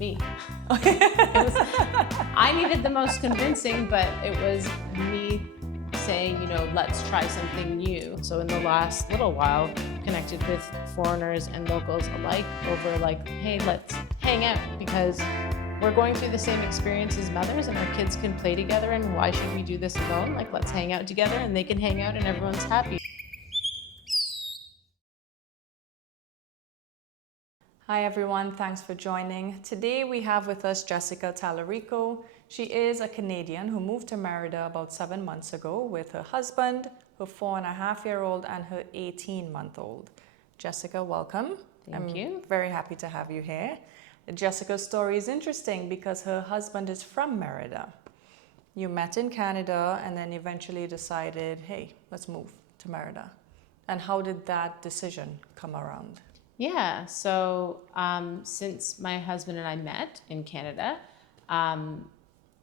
Me. I needed the most convincing, but it was me saying, let's try something new. So in the last little while, connected with foreigners and locals alike over hey, let's hang out because we're going through the same experience as mothers and our kids can play together, and why should we do this alone? Let's hang out together and they can hang out and everyone's happy. Hi everyone, thanks for joining. Today we have with us Jessica Tallarico. She is a Canadian who moved to Merida about 7 months ago with her husband, her 4.5-year-old and her 18-month-old. Jessica, welcome. Thank you. I'm very happy to have you here. Jessica's story is interesting because her husband is from Merida. You met in Canada and then eventually decided, hey, let's move to Merida. And how did that decision come around? Yeah, so since my husband and I met in Canada,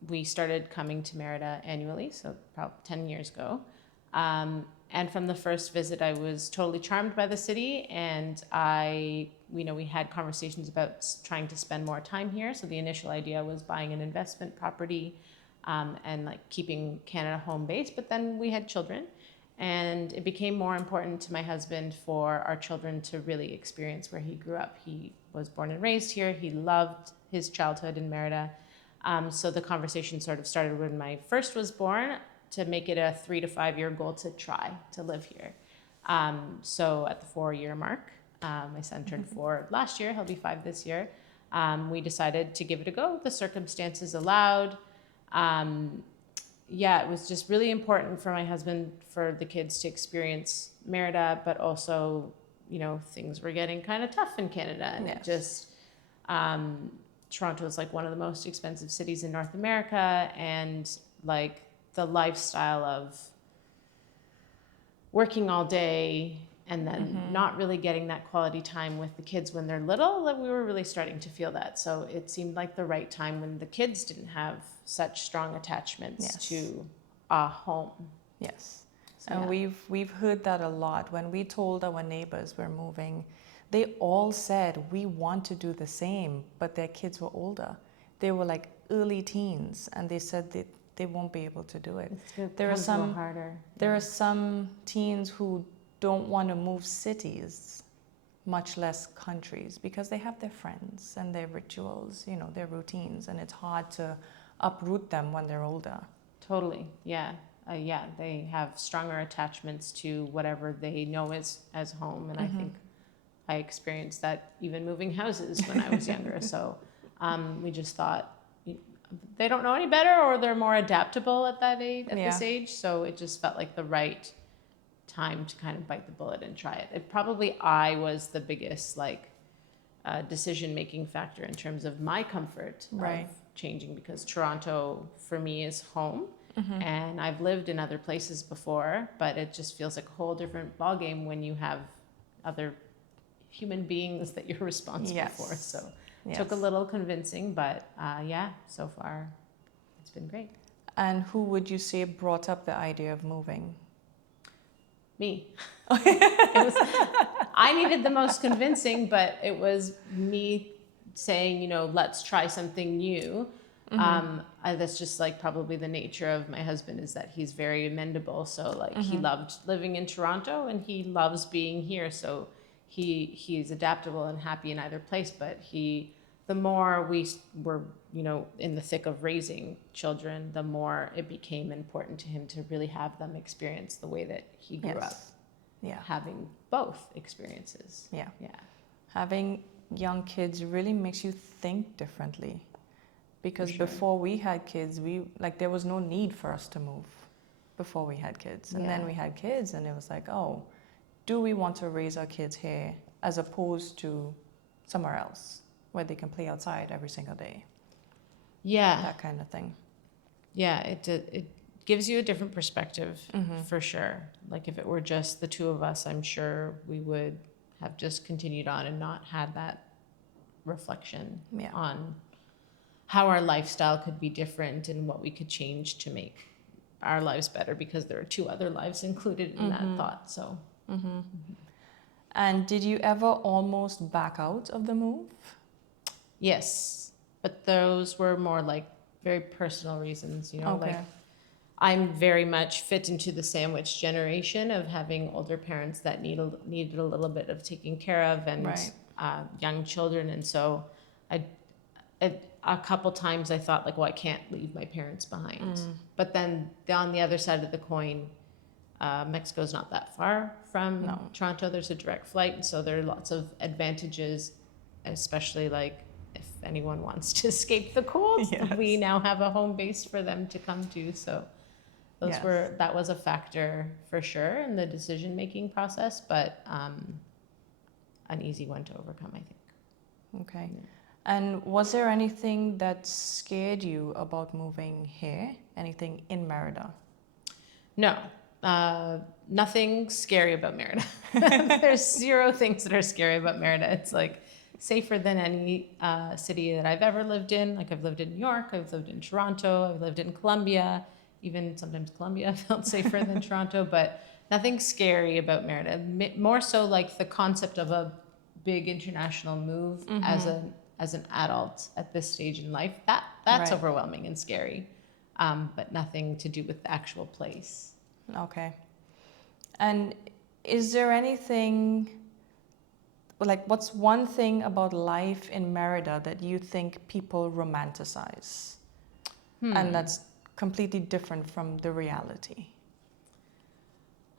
we started coming to Merida annually, so about 10 years ago. And from the first visit, I was totally charmed by the city, and we had conversations about trying to spend more time here. So the initial idea was buying an investment property and keeping Canada home base, but then we had children. And it became more important to my husband for our children to really experience where he grew up. He was born and raised here. He loved his childhood in Merida. So the conversation sort of started when my first was born to make it a 3 to 5 year goal to try to live here. So at the 4-year mark, my son turned 4 last year. He'll be 5 this year. We decided to give it a go. The circumstances allowed. It was just really important for my husband, for the kids to experience Merida, but also, things were getting kind of tough in Canada. And Yes. Toronto is one of the most expensive cities in North America. And the lifestyle of working all day and then not really getting that quality time with the kids when they're little, we were really starting to feel that. So it seemed like the right time when the kids didn't have such strong attachments to a home. Yes. So, and we've heard that a lot. When we told our neighbors we're moving, they all said we want to do the same, but their kids were older. They were early teens, and they said that they won't be able to do it. There are some teens who don't want to move cities, much less countries, because they have their friends and their rituals, their routines, and it's hard to uproot them when they're older. Totally, yeah. They have stronger attachments to whatever they know as home, and I think I experienced that even moving houses when I was younger. So we just thought they don't know any better, or they're more adaptable at that age, this age. So it just felt like the right time to kind of bite the bullet and try it. I was the biggest decision-making factor in terms of my comfort of changing, because Toronto for me is home, and I've lived in other places before, but it just feels like a whole different ballgame when you have other human beings that you're responsible for. So it took a little convincing, but so far it's been great. And who would you say brought up the idea of moving? Me. I needed the most convincing, but it was me saying, let's try something new. That's just probably the nature of my husband, is that he's very amendable. So he loved living in Toronto and he loves being here. So he's adaptable and happy in either place. But the more we were, in the thick of raising children, the more it became important to him to really have them experience the way that he grew up. Yeah. Having both experiences. Yeah. Yeah. Having young kids really makes you think differently. Because before we had kids, there was no need for us to move before we had kids. And then we had kids and it was do we want to raise our kids here as opposed to somewhere else where they can play outside every single day? Yeah. That kind of thing. Yeah, it gives you a different perspective for sure. If it were just the two of us, I'm sure we would have just continued on and not had that reflection on how our lifestyle could be different and what we could change to make our lives better, because there are 2 other lives included in that thought. So. And did you ever almost back out of the move? Yes. but those were more like very personal reasons, you know, Okay. like I'm very much fit into the sandwich generation of having older parents that needed a little bit of taking care of, and Right. young children. And so a couple times I thought like, well, I can't leave my parents behind. But then on the other side of the coin, Mexico's not that far from No. Toronto. There's a direct flight, and so there are lots of advantages, especially like if anyone wants to escape the cold, Yes. we now have a home base for them to come to. So Yes. that was a factor for sure in the decision-making process, but an easy one to overcome, I think. Okay. Yeah. And was there anything that scared you about moving here? Anything in Merida? No, nothing scary about Merida. There's zero things that are scary about Merida. It's like safer than any city that I've ever lived in. Like I've lived in New York, I've lived in Toronto, I've lived in Colombia. Even sometimes Colombia felt safer than Toronto, but nothing scary about Merida. More so like the concept of a big international move as an adult at this stage in life. That's Right. overwhelming and scary, but nothing to do with the actual place. Okay. And is there anything, like, what's one thing about life in Merida that you think people romanticize? And that's completely different from the reality?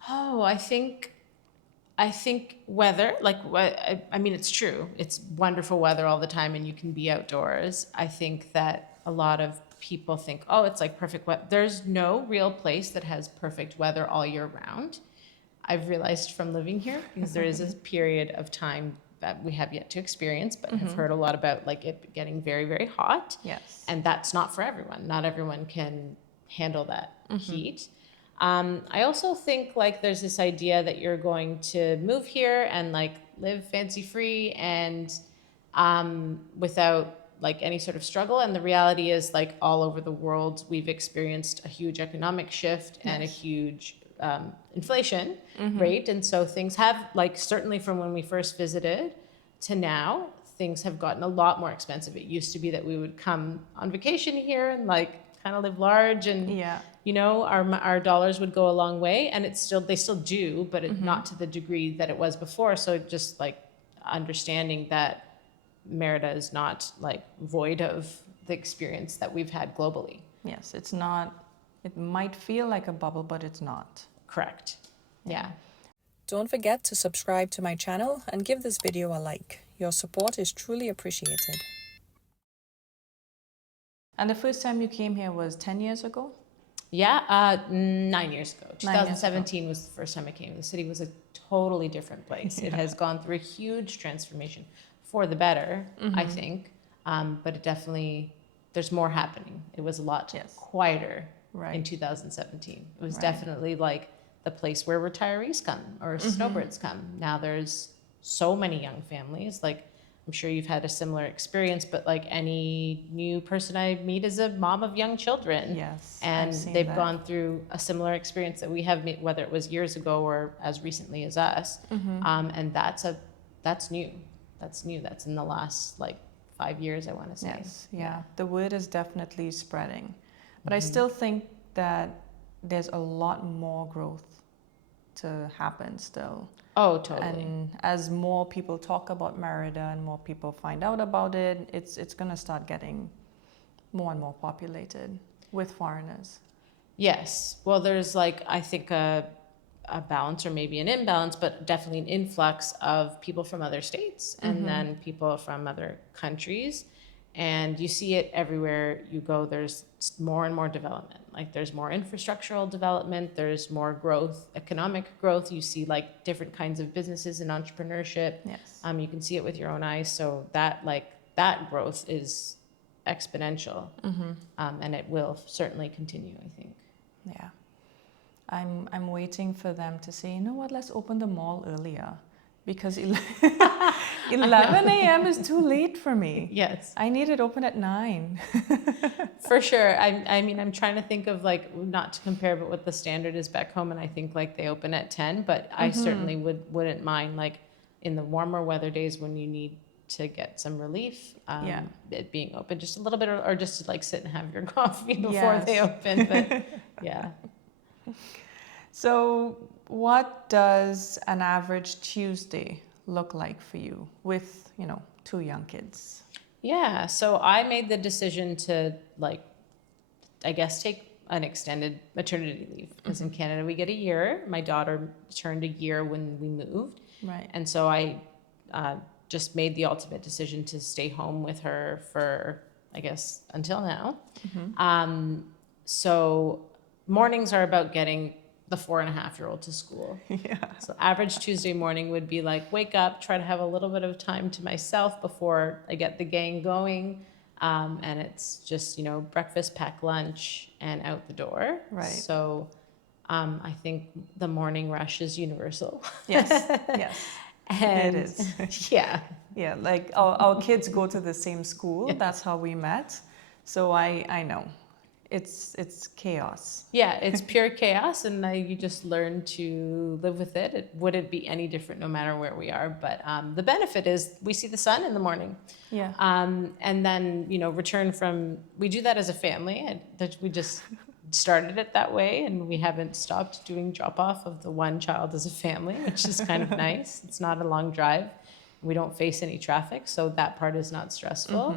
Oh, I think weather, like, I mean, it's true. It's wonderful weather all the time and you can be outdoors. I think that a lot of people think, oh, it's like perfect weather. There's no real place that has perfect weather all year round. I've realized from living here, because there is a period of time that we have yet to experience, but have heard a lot about like it getting very, very hot. Yes. And that's not for everyone. Not everyone can handle that heat. I also think like there's this idea that you're going to move here and like live fancy free and without like any sort of struggle. And the reality is like all over the world, we've experienced a huge economic shift and a huge inflation rate. And so things have like, certainly from when we first visited to now, things have gotten a lot more expensive. It used to be that we would come on vacation here and like kind of live large and Yeah. you know, our dollars would go a long way, and they still do, but not to the degree that it was before. So just like understanding that Merida is not like void of the experience that we've had globally. Yes, it's not, it might feel like a bubble, but it's not. Correct. Yeah. Don't forget to subscribe to my channel and give this video a like. Your support is truly appreciated. And the first time you came here was 10 years ago? Yeah, 9 years ago. 9 years 2017 was the first time I came. The city was a totally different place. It has gone through a huge transformation for the better, I think. But it definitely, there's more happening. It was a lot quieter in 2017. It was definitely like the place where retirees come or snowbirds come. Now there's so many young families. Like, I'm sure you've had a similar experience, but like any new person I meet is a mom of young children. Yes. And they've gone through a similar experience that we have, whether it was years ago or as recently as us. And that's new. That's new. That's in the last like 5 years, I want to say. Yes, yeah. The word is definitely spreading. But I still think that there's a lot more growth to happen still. Oh, totally. And as more people talk about Merida and more people find out about it, it's going to start getting more and more populated with foreigners. Yes. Well, there's like, I think a balance or maybe an imbalance, but definitely an influx of people from other states and then people from other countries. And you see it everywhere you go. There's more and more development. Like there's more infrastructural development. There's more growth, economic growth. You see like different kinds of businesses and entrepreneurship. Yes. You can see it with your own eyes. So that growth is exponential. And it will certainly continue, I think. Yeah. I'm waiting for them to say, you know what, let's open the mall earlier. Because 11 a.m. is too late for me. Yes. I need it open at 9. For sure. I mean, I'm trying to think of like, not to compare, but what the standard is back home. And I think like they open at 10, but I certainly wouldn't mind like in the warmer weather days when you need to get some relief. Yeah. It being open just a little bit, or just to like sit and have your coffee before Yes. they open. But yeah. So what does an average Tuesday look like for you with, 2 young kids? Yeah. So I made the decision to like, I guess, take an extended maternity leave because in Canada we get a year. My daughter turned a year when we moved. Right. And so I just made the ultimate decision to stay home with her for, I guess, until now. So mornings are about getting the 4.5-year-old to school. Yeah. So average Tuesday morning would be like, wake up, try to have a little bit of time to myself before I get the gang going. And it's just, breakfast, pack lunch, and out the door. Right. So I think the morning rush is universal. Yes. Yes. And it is. Yeah. Yeah, like our kids go to the same school. That's how we met. So I know. It's chaos. Yeah, it's pure chaos, and you just learn to live with it. It wouldn't be any different no matter where we are. But the benefit is we see the sun in the morning. Yeah. And then, return from, we do that as a family. We just started it that way, and we haven't stopped doing drop-off of the one child as a family, which is kind of nice. It's not a long drive. We don't face any traffic, so that part is not stressful.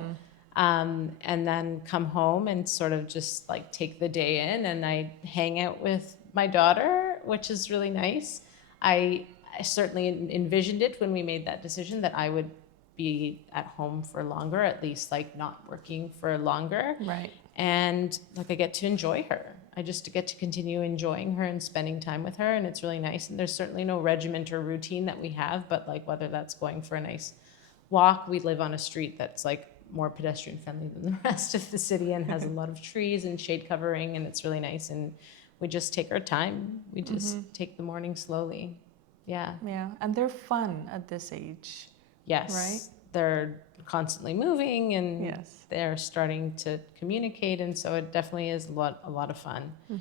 And then come home and sort of just like take the day in, and I hang out with my daughter, which is really nice. I certainly envisioned it when we made that decision that I would be at home for longer, at least like not working for longer. Right. And like I get to enjoy her. I just get to continue enjoying her and spending time with her, and it's really nice. And there's certainly no regiment or routine that we have, but like whether that's going for a nice walk, we live on a street that's like more pedestrian friendly than the rest of the city and has a lot of trees and shade covering, and it's really nice. And we just take our time. We just take the morning slowly. Yeah. Yeah, and they're fun at this age. Yes. Right? They're constantly moving, and Yes. they're starting to communicate, and so it definitely is a lot of fun. Yeah.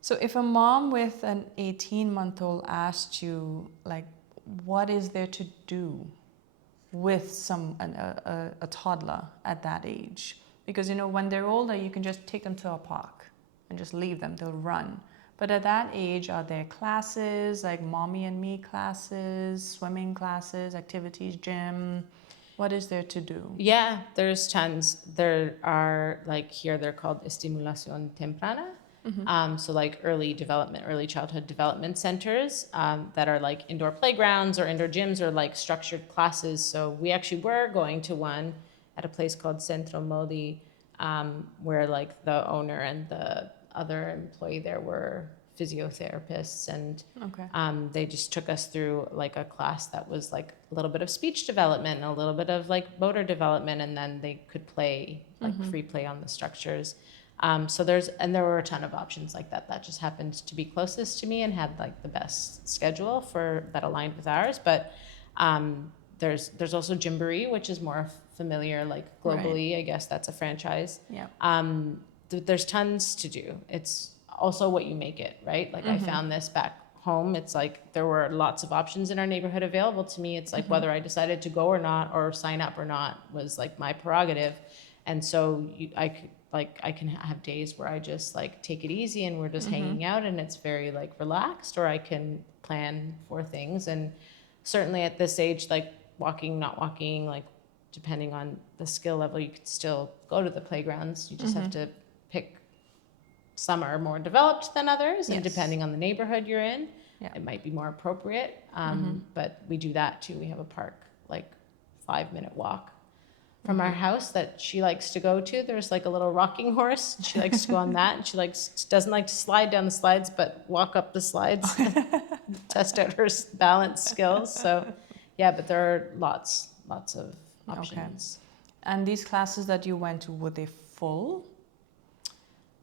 So if a mom with an 18-month-old asked you, like, what is there to do with a toddler at that age? Because, when they're older, you can just take them to a park and just leave them, they'll run. But at that age, are there classes, like mommy and me classes, swimming classes, activities, gym? What is there to do? Yeah, there's tons. There are, like here, they're called estimulación temprana. So like early childhood development centers that are like indoor playgrounds or indoor gyms or like structured classes. So we actually were going to one at a place called Centro Modi, where like the owner and the other employee there were physiotherapists, and they just took us through like a class that was like a little bit of speech development and a little bit of like motor development, and then they could play like free play on the structures. So there were a ton of options like that. That just happened to be closest to me and had like the best schedule that aligned with ours. But there's also Gymboree, which is more familiar like globally. Right. I guess that's a franchise. Yeah. There's tons to do. It's also what you make it, right? Like I found this back home. It's like there were lots of options in our neighborhood available to me. It's like whether I decided to go or not, or sign up or not, was like my prerogative. And so I can have days where I just like take it easy and we're just hanging out and it's very like relaxed, or I can plan for things. And certainly at this age, like walking, not walking, like depending on the skill level, you could still go to the playgrounds. You just have to pick. Some are more developed than others, and depending on the neighborhood you're in, it might be more appropriate. But we do that too. We have a park, like 5-minute walk from our house that she likes to go to. There's like a little rocking horse. She likes to go on that, and she doesn't like to slide down the slides, but walk up the slides, test out her balance skills. So yeah, but there are lots of options. Okay. And these classes that you went to, were they full?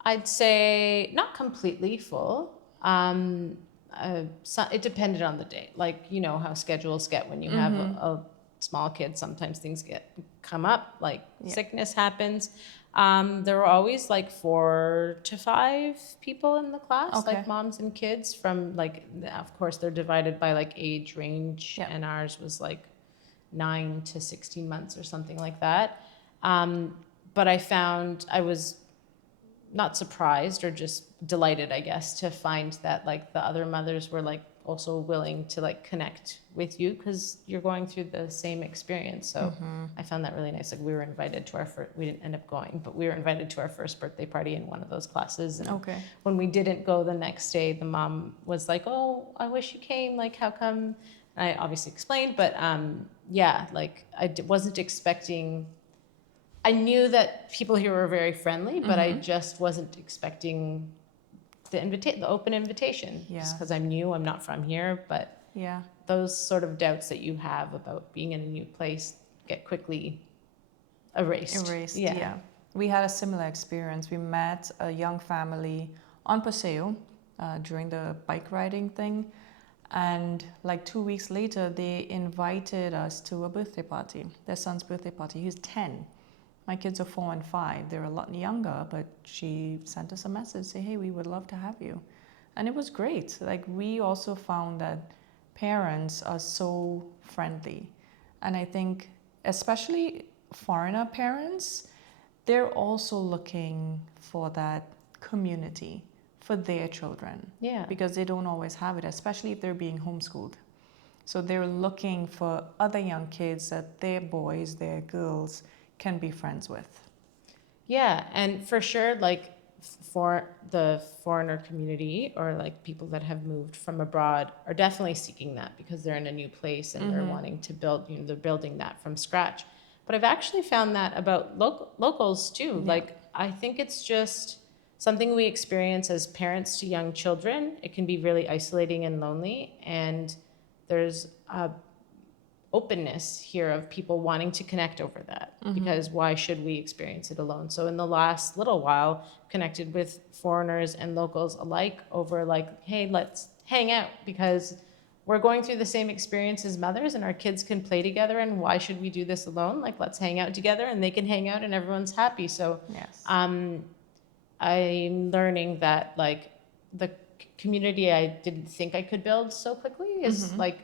I'd say not completely full. It depended on the day. Like, how schedules get when you have a small kid. Sometimes things come up, like sickness happens. There were always like 4 to 5 people in the class, like moms and kids from like, of course they're divided by like age range, and ours was like 9 to 16 months or something like that. But I found I was not surprised or just delighted, I guess, to find that like the other mothers were like also willing to like connect with you because you're going through the same experience. So I found that really nice. Like we were invited to our first, we didn't end up going, but we were invited to our first birthday party in one of those classes. And when we didn't go the next day, the mom was like, "Oh, I wish you came. Like, how come?" And I obviously explained, but yeah, like wasn't expecting. I knew that people here were very friendly, but I just wasn't expecting the open invitation. Just because I'm new, I'm not from here, but those sort of doubts that you have about being in a new place get quickly erased. Yeah. We had a similar experience. We met a young family on Paseo during the bike riding thing. And like 2 weeks later, they invited us to a birthday party, their son's birthday party. He's 10. My kids are 4 and 5. They're a lot younger, but she sent us a message, say, "Hey, we would love to have you." And it was great. Like we also found that parents are so friendly. And I think especially foreigner parents, they're also looking for that community for their children. Yeah. Because they don't always have it, especially if they're being homeschooled. So they're looking for other young kids that their boys, their girls can be friends with. Yeah, and for sure, like for the foreigner community or like people that have moved from abroad are definitely seeking that because they're in a new place and they're wanting to build, they're building that from scratch. But I've actually found that about locals too. Yeah. Like I think it's just something we experience as parents to young children. It can be really isolating and lonely, and there's a openness here of people wanting to connect over that because why should we experience it alone? So in the last little while, connected with foreigners and locals alike over like, hey, let's hang out because we're going through the same experience as mothers and our kids can play together, and why should we do this alone? Like, let's hang out together and they can hang out and everyone's happy. So I'm learning that like the community I didn't think I could build so quickly is like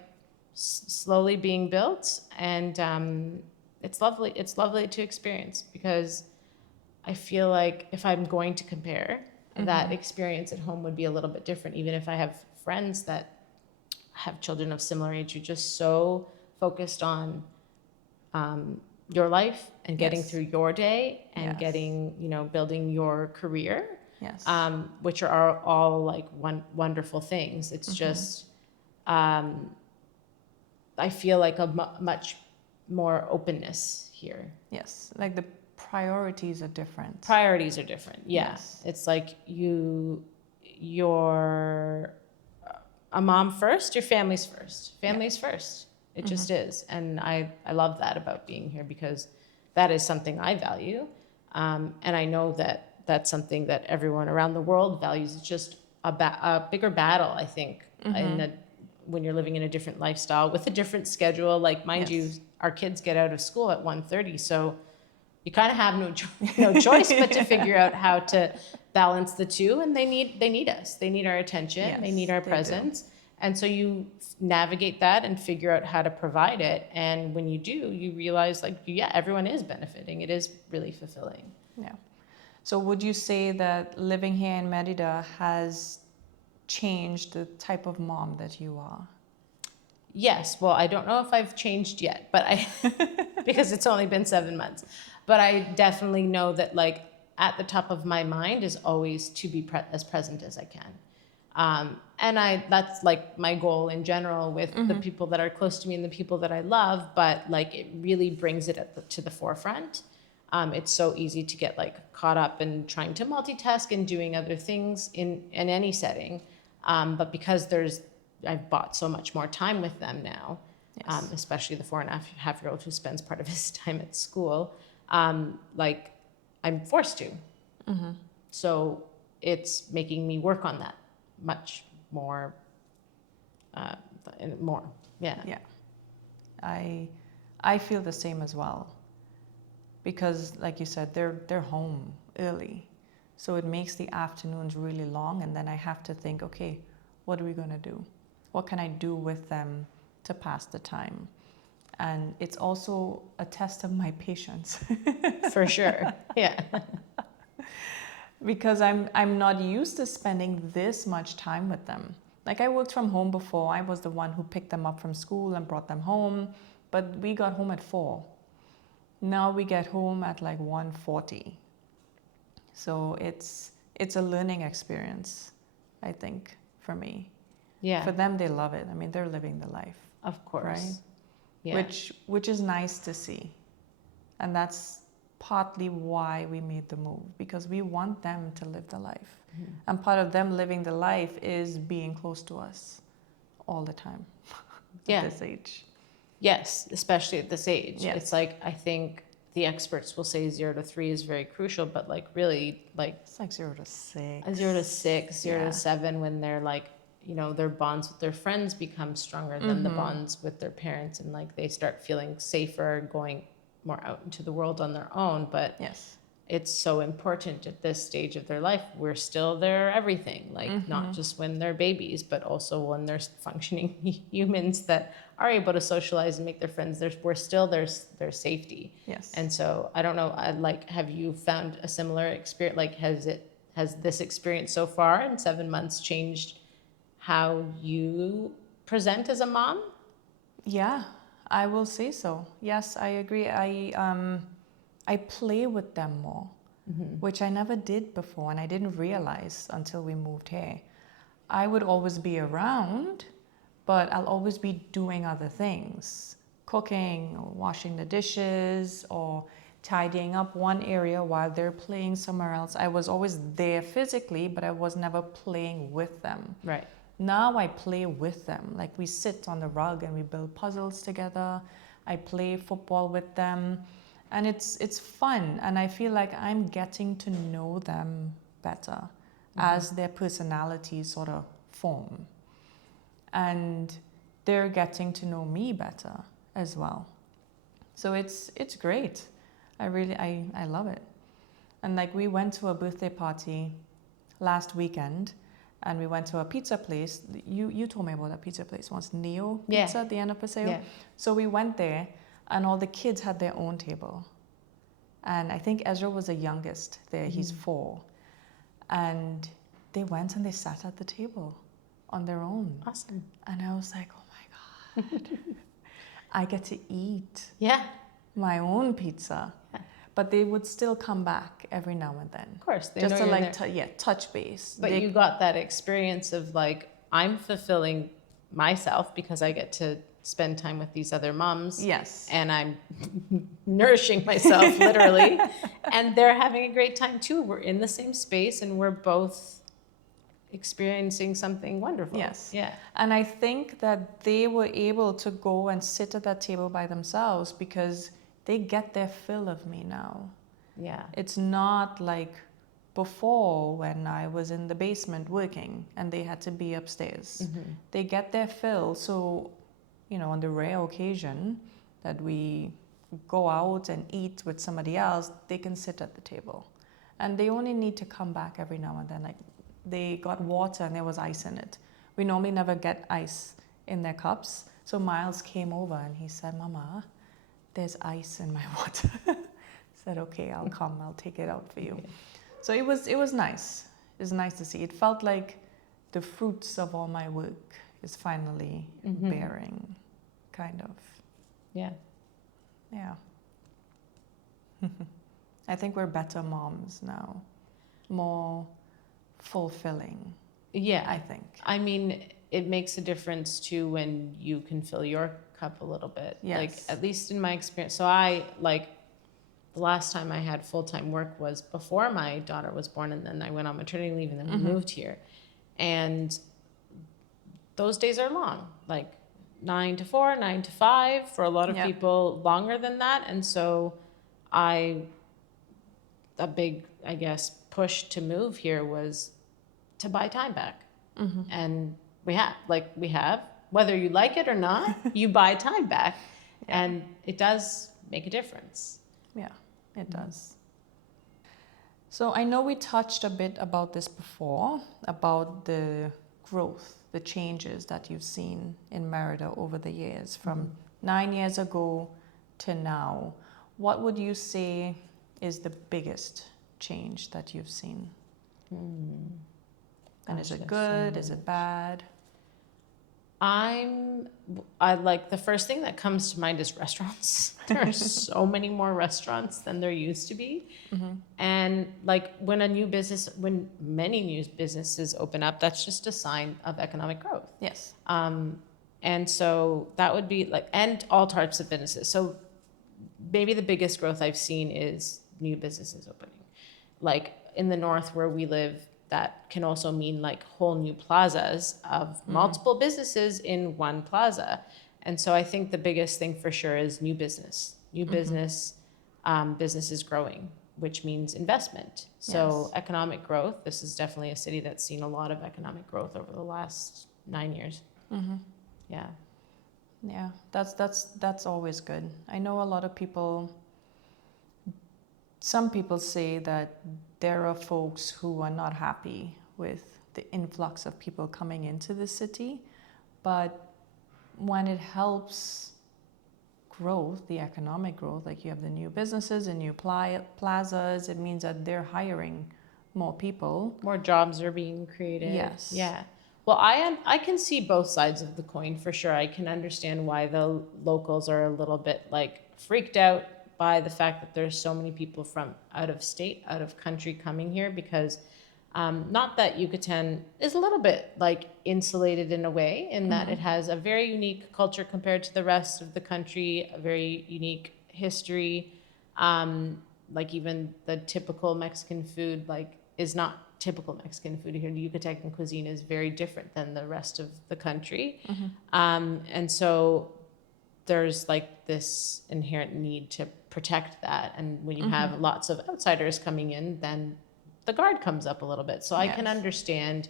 slowly being built, and it's lovely to experience because I feel like if I'm going to compare, that experience at home would be a little bit different. Even if I have friends that have children of similar age, you're just so focused on your life and getting through your day and getting, building your career, which are all like wonderful things. It's just I feel like a much more openness here. Yes, like the priorities are different. Priorities are different. Yeah. Yes. It's like you're a mom first, your family's first. Family's first. It just is. And I love that about being here because that is something I value. And I know that that's something that everyone around the world values. It's just a bigger battle, I think, when you're living in a different lifestyle with a different schedule. Like, mind you, our kids get out of school at 1:30, so you kind of have no choice but to figure out how to balance the two. And they need us. They need our attention. Yes, they need our presence. And so you navigate that and figure out how to provide it. And when you do, you realize like, everyone is benefiting. It is really fulfilling. Yeah. So would you say that living here in Merida has changed the type of mom that you are? Yes. Well, I don't know if I've changed yet, but because it's only been 7 months, but I definitely know that like at the top of my mind is always to be as present as I can. And that's like my goal in general with the people that are close to me and the people that I love, but like it really brings it to the forefront. It's so easy to get like caught up in trying to multitask and doing other things in any setting. But because I've bought so much more time with them now, especially the 4.5-year-old who spends part of his time at school, like I'm forced to. So it's making me work on that much more, more. Yeah. I feel the same as well, because like you said, they're home early, so it makes the afternoons really long, and then I have to think, okay, what are we going to do? What can I do with them to pass the time? And it's also a test of my patience. For sure. Yeah. Because I'm not used to spending this much time with them. Like I worked from home before. I was the one who picked them up from school and brought them home, but we got home at 4. Now we get home at like 1:40. So it's a learning experience, I think, for me. Yeah. For them, they love it. I mean, they're living the life, Of course. right? Yeah. Which is nice to see. And that's partly why we made the move, because we want them to live the life. And part of them living the life is being close to us all the time Yeah. at this age. Yes, especially at this age. Yes. It's like, I think the experts will say 0 to 3 is very crucial, but like really like It's like 0 to 6. 0 to 6, 0 Yeah. to 7, when they're like, you know, their bonds with their friends become stronger than the bonds with their parents, and like they start feeling safer going more out into the world on their own. But Yes. it's so important at this stage of their life. We're still their everything, like not just when they're babies, but also when they're functioning humans that are able to socialize and make their friends. We're still their safety. Yes. And so I don't know, have you found a similar experience? Like, has this experience so far in 7 months changed how you present as a mom? Yeah, I will say so. Yes, I agree. I play with them more, which I never did before, and I didn't realize until we moved here. I would always be around, but I'll always be doing other things, cooking or washing the dishes or tidying up one area while they're playing somewhere else. I was always there physically, but I was never playing with them. Right. Now I play with them. Like we sit on the rug and we build puzzles together. I play football with them. And it's fun. And I feel like I'm getting to know them better as their personalities sort of form. And they're getting to know me better as well. So it's great. I love it. And like we went to a birthday party last weekend, and we went to a pizza place. You told me about that pizza place once, Neo Pizza at the end of Paseo. Yeah. So we went there, and all the kids had their own table. And I think Ezra was the youngest there. He's 4. And they went and they sat at the table on their own. Awesome. And I was like, oh my God, I get to eat Yeah. my own pizza. Yeah. But they would still come back every now and then. Of course. They Just know to you're like, there. touch base. But you got that experience of like, I'm fulfilling myself because I get to spend time with these other moms. Yes. And I'm nourishing myself literally. And they're having a great time too. We're in the same space and we're both experiencing something wonderful. Yes. Yeah. And I think that they were able to go and sit at that table by themselves because they get their fill of me now. Yeah. It's not like before when I was in the basement working and they had to be upstairs. They get their fill. So, you know, on the rare occasion that we go out and eat with somebody else, they can sit at the table. And they only need to come back every now and then. Like they got water and there was ice in it. We normally never get ice in their cups. So Miles came over and he said, Mama, there's ice in my water. I said, okay, I'll come. I'll take it out for you. Okay. So it was nice. It was nice to see. It felt like the fruits of all my work is finally bearing, kind of. Yeah. Yeah. I think we're better moms now. More fulfilling, Yeah. I think. I mean, it makes a difference too when you can fill your cup a little bit. Yes. Like, at least in my experience. So I, like, the last time I had full-time work was before my daughter was born, and then I went on maternity leave, and then we moved here. And those days are long, like 9 to 4, 9 to 5, for a lot of people longer than that. And so a big, I guess, push to move here was to buy time back. And we have, whether you like it or not, you buy time back. And it does make a difference. Yeah, it does. So I know we touched a bit about this before, about the growth, the changes that you've seen in Merida over the years, from 9 years ago to now, what would you say is the biggest change that you've seen? And is it good? Is it bad? I like, the first thing that comes to mind is restaurants. There are so many more restaurants than there used to be. And like when many new businesses open up, that's just a sign of economic growth. Yes. And so that would be like, and all types of businesses. So maybe the biggest growth I've seen is new businesses opening. Like in the north where we live, that can also mean like whole new plazas of multiple businesses in one plaza. And so I think the biggest thing for sure is new business. Business is growing, which means investment. So economic growth, this is definitely a city that's seen a lot of economic growth over the last 9 years. Yeah. Yeah, that's always good. I know a lot of people, some people say that there are folks who are not happy with the influx of people coming into the city, but when it helps growth, the economic growth, like you have the new businesses and new plazas, it means that they're hiring more people. More jobs are being created. Yes. Yeah. Well, I can see both sides of the coin for sure. I can understand why the locals are a little bit like freaked out by the fact that there's so many people from out of state, out of country coming here, because not that Yucatan is a little bit like insulated in a way, in that it has a very unique culture compared to the rest of the country, a very unique history. Like even the typical Mexican food is not typical Mexican food here. The Yucatecan cuisine is very different than the rest of the country. And so there's like this inherent need to protect that. And when you have lots of outsiders coming in, then the guard comes up a little bit. So I can understand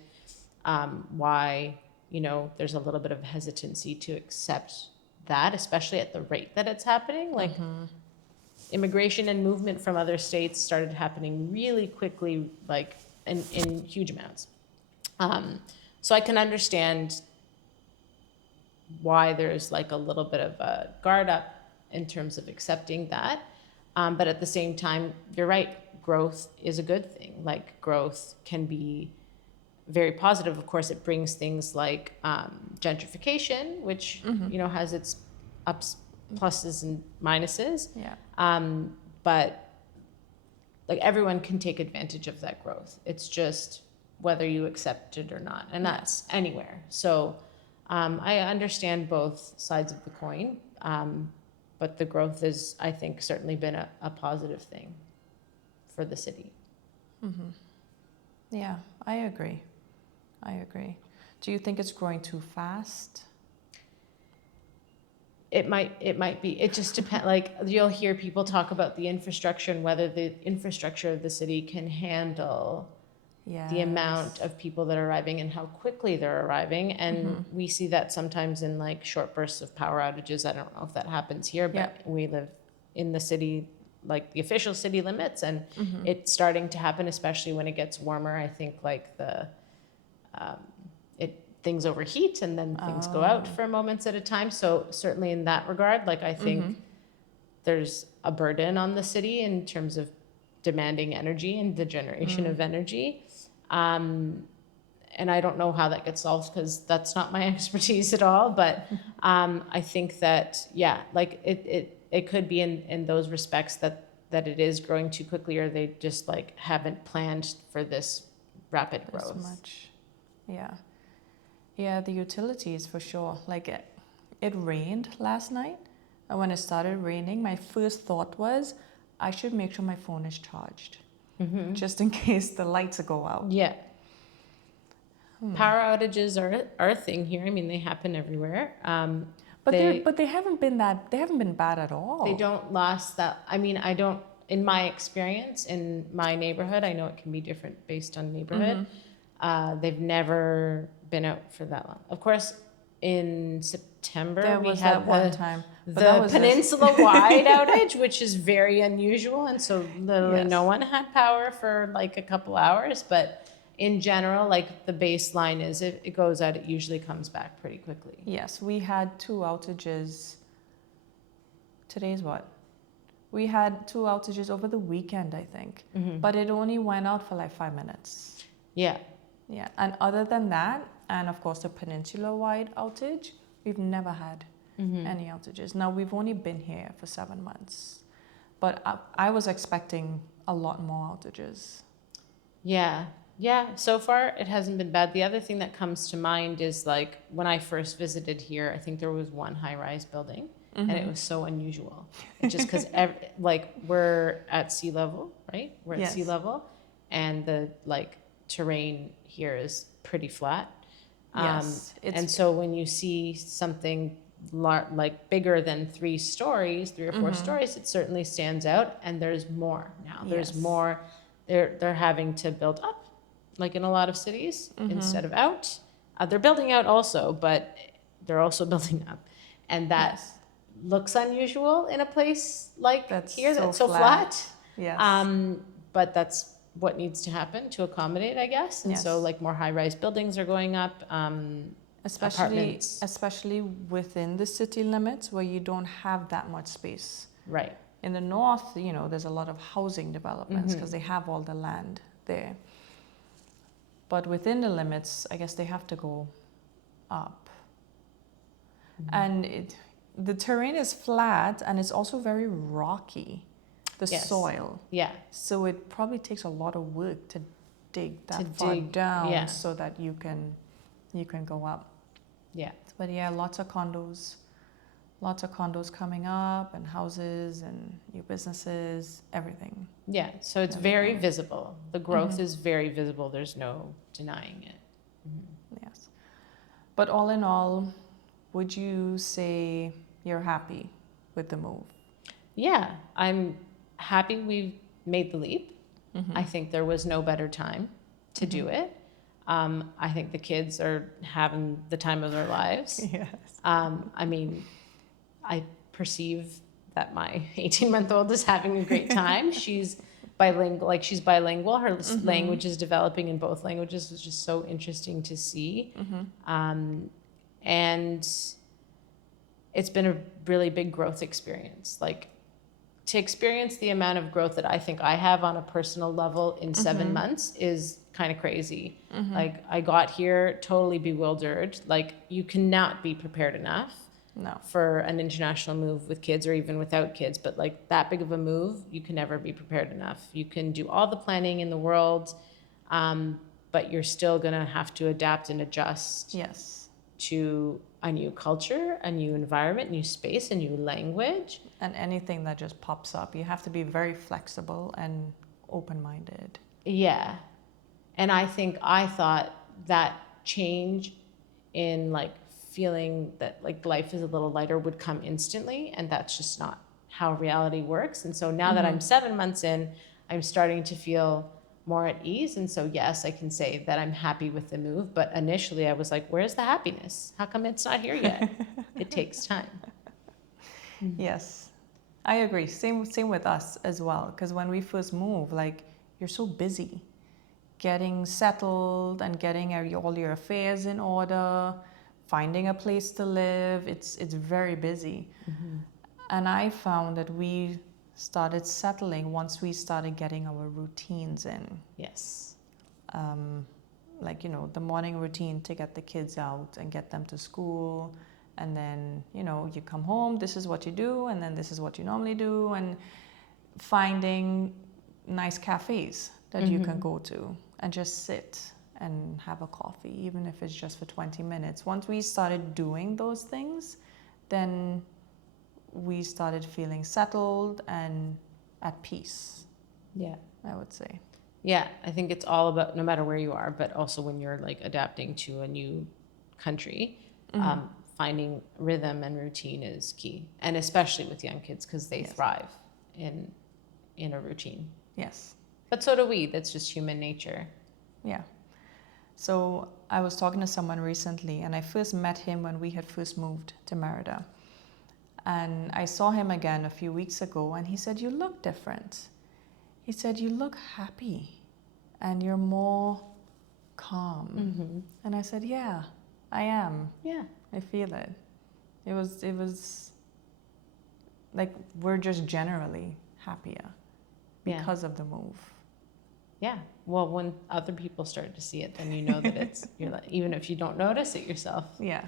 why, there's a little bit of hesitancy to accept that, especially at the rate that it's happening. Like immigration and movement from other states started happening really quickly, like in huge amounts. So I can understand why there's like a little bit of a guard up in terms of accepting that. But at the same time, you're right, growth is a good thing. Like growth can be very positive. Of course, it brings things like gentrification, which, has its pluses and minuses. Yeah. But like everyone can take advantage of that growth. It's just whether you accept it or not. And that's anywhere. So I understand both sides of the coin. But the growth has, I think, certainly been a positive thing for the city. Yeah, I agree. Do you think it's growing too fast? It might be. It just depends. Like you'll hear people talk about the infrastructure and whether the infrastructure of the city can handle the amount of people that are arriving and how quickly they're arriving. And we see that sometimes in like short bursts of power outages. I don't know if that happens here, but we live in the city, like the official city limits, and it's starting to happen, especially when it gets warmer. I think like things overheat and then things go out for moments at a time. So certainly in that regard, like I think there's a burden on the city in terms of demanding energy and the generation of energy. And I don't know how that gets solved because that's not my expertise at all. But I think that, like it could be in those respects that it is growing too quickly, or they just like haven't planned for this rapid growth. So much. Yeah, the utilities for sure. Like it rained last night. And when it started raining, my first thought was, I should make sure my phone is charged, just in case the lights go out. Yeah. Power outages are a thing here. I mean, they happen everywhere. But they haven't been bad at all. They don't last that. I mean, in my experience in my neighborhood, I know it can be different based on neighborhood. They've never been out for that long. Of course, in September we had one time. The peninsula-wide outage, which is very unusual, and so literally no one had power for like a couple hours. But in general, like the baseline is, if it goes out, it usually comes back pretty quickly. Yes, we had 2 outages today's what? We had 2 outages over the weekend, I think. Mm-hmm. But it only went out for like 5 minutes. Yeah. Yeah. And other than that, and of course the peninsula-wide outage, we've never had any outages. Now, we've only been here for 7 months. But I was expecting a lot more outages. Yeah. Yeah. So far, it hasn't been bad. The other thing that comes to mind is like when I first visited here, I think there was one high-rise building. And it was so unusual. It's just because like we're at sea level, right? We're at sea level, and the like terrain here is pretty flat. Yes, and so when you see something like bigger than 3 stories, 3 or 4 stories, it certainly stands out. And there's more now. There's more. They're having to build up, like in a lot of cities, instead of out. They're building out also, but they're also building up, and that looks unusual in a place like here that's so flat. Yes. But that's what needs to happen to accommodate, I guess. And so like more high-rise buildings are going up, especially within the city limits where you don't have that much space. Right. In the north, you know, there's a lot of housing developments because they have all the land there. But within the limits, I guess they have to go up. And the terrain is flat and it's also very rocky, the soil. Yeah. So it probably takes a lot of work to dig that far down so that you can go up. Yeah. But yeah, lots of condos coming up, and houses and new businesses, everything. Yeah. So it's very visible. The growth is very visible. There's no denying it. Yes. But all in all, would you say you're happy with the move? Yeah, I'm happy we've made the leap. I think there was no better time to do it. I think the kids are having the time of their lives. Yes. I mean, I perceive that my 18-month-old is having a great time. She's bilingual. Her language is developing in both languages, which is so interesting to see. And it's been a really big growth experience. Like, to experience the amount of growth that I think I have on a personal level in 7 months is kind of crazy. Like, I got here totally bewildered. Like, you cannot be prepared enough for an international move with kids or even without kids. But like that big of a move, you can never be prepared enough. You can do all the planning in the world, but you're still going to have to adapt and adjust to a new culture, a new environment, new space, a new language. And anything that just pops up, you have to be very flexible and open-minded. Yeah. And I thought that change in like feeling that like life is a little lighter would come instantly, and that's just not how reality works. And so now that I'm 7 months in, I'm starting to feel more at ease. And so yes, I can say that I'm happy with the move, but initially I was like, where's the happiness? How come it's not here yet? It takes time. Yes, I agree. Same with us as well, because when we first move, like, you're so busy getting settled and getting all your affairs in order, finding a place to live. It's very busy. And I found that we started settling once we started getting our routines in. Yes. Like, you know, the morning routine to get the kids out and get them to school. And then, you know, you come home, this is what you do, and then this is what you normally do. And finding nice cafes that you can go to and just sit and have a coffee, even if it's just for 20 minutes. Once we started doing those things, then we started feeling settled and at peace. Yeah. I would say. Yeah, I think it's all about, no matter where you are, but also when you're like adapting to a new country, finding rhythm and routine is key. And especially with young kids, because they thrive in a routine. Yes. But so do we. That's just human nature. Yeah. So I was talking to someone recently, and I first met him when we had first moved to Merida. And I saw him again a few weeks ago, and he said, "You look different." He said, "You look happy and you're more calm." And I said, "Yeah, I am. Yeah. I feel it." It was like we're just generally happier Yeah. because of the move. Yeah. Well, when other people start to see it, then you know that it's, you're like, even if you don't notice it yourself, Yeah,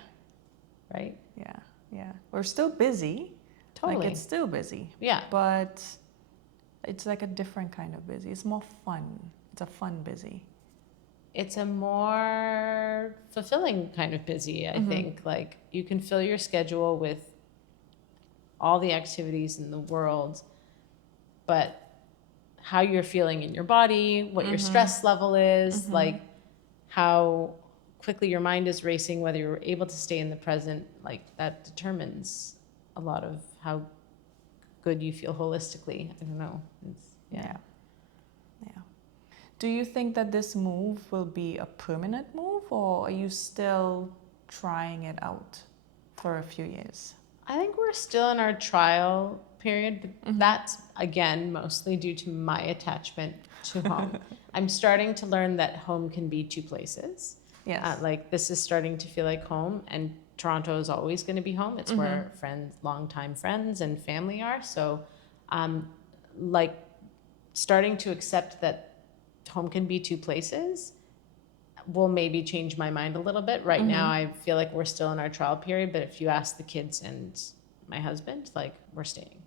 right? yeah, yeah. We're still busy. Totally. Like it's still busy, Yeah. but it's like a different kind of busy. It's more fun. It's a fun busy. It's a more fulfilling kind of busy, I think. Like you can fill your schedule with all the activities in the world, but how you're feeling in your body, what your stress level is, like how quickly your mind is racing, whether you're able to stay in the present, like that determines a lot of how good you feel holistically. I don't know. It's, Yeah. Yeah. Do you think that this move will be a permanent move, or are you still trying it out for a few years? I think we're still in our trial period, but that's again mostly due to my attachment to home. I'm starting to learn that home can be two places. Yes. Like this is starting to feel like home, and Toronto is always going to be home. It's where friends, longtime friends and family are. So, like starting to accept that home can be two places will maybe change my mind a little bit. Right now, I feel like we're still in our trial period, but if you ask the kids and my husband, like we're staying.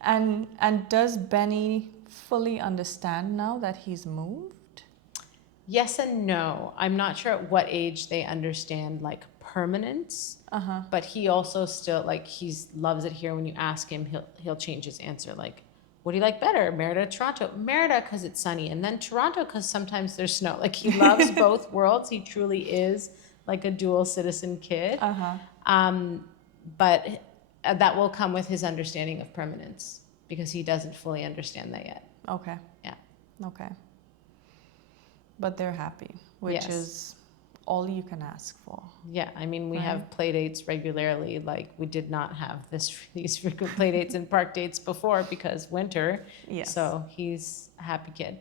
And does Benny fully understand now that he's moved? Yes and no. I'm not sure at what age they understand like permanence, but he also still like loves it here. When you ask him, he'll change his answer. Like, what do you like better, Merida, Toronto? Merida because it's sunny, and then Toronto because sometimes there's snow. Like he loves both worlds. He truly is like a dual citizen kid. But that will come with his understanding of permanence because he doesn't fully understand that yet. Okay. Yeah. Okay. But they're happy, which is all you can ask for. Yeah, I mean, we have play dates regularly. Like we did not have these frequent play dates and park dates before because winter. Yes. So he's a happy kid.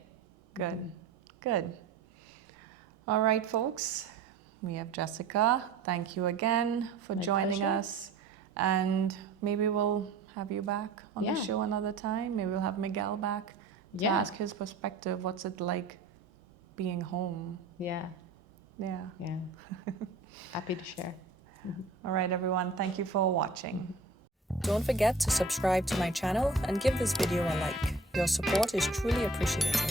Good. Good. All right, folks. We have Jessica. Thank you again for joining pleasure. us. And maybe we'll have you back on the show another time. Maybe we'll have Miguel back to ask his perspective. What's it like being home? Yeah. Yeah. Yeah. Happy to share. All right, everyone. Thank you for watching. Don't forget to subscribe to my channel and give this video a like. Your support is truly appreciated.